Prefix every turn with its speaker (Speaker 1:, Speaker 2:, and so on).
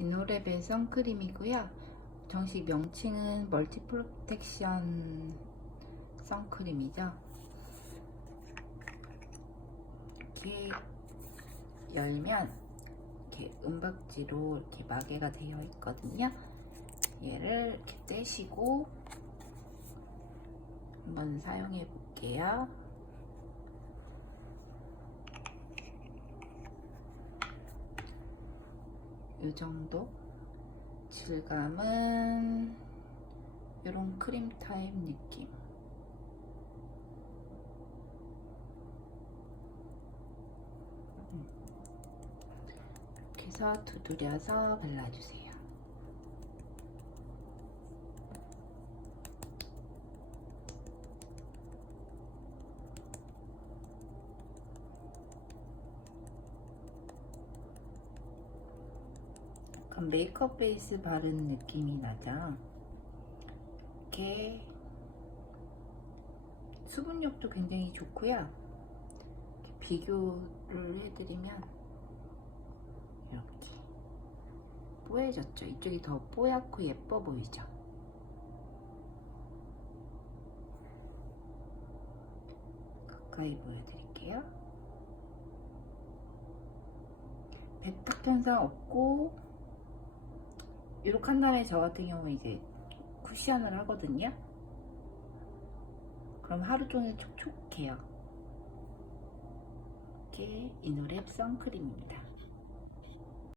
Speaker 1: 이노랩의 선크림이고요. 정식 명칭은 멀티 프로텍션 선크림이죠. 이렇게 열면 이렇게 은박지로 이렇게 마개가 되어 있거든요. 얘를 이렇게 떼시고 한번 사용해 볼게요. 이 정도 질감은 이런 크림 타입 느낌. 이렇게 해서 두드려서 발라주세요. 약간 메이크업 베이스 바른 느낌이 나죠? 이렇게 수분력도 굉장히 좋고요. 비교를 해드리면 이렇게 뽀얘졌죠? 이쪽이 더 뽀얗고 예뻐 보이죠? 가까이 보여드릴게요. 백탁 현상 없고 이렇게 한 다음에 저 같은 경우 이제 쿠션을 하거든요. 그럼 하루 종일 촉촉해요. 이게 이노랩 선크림입니다.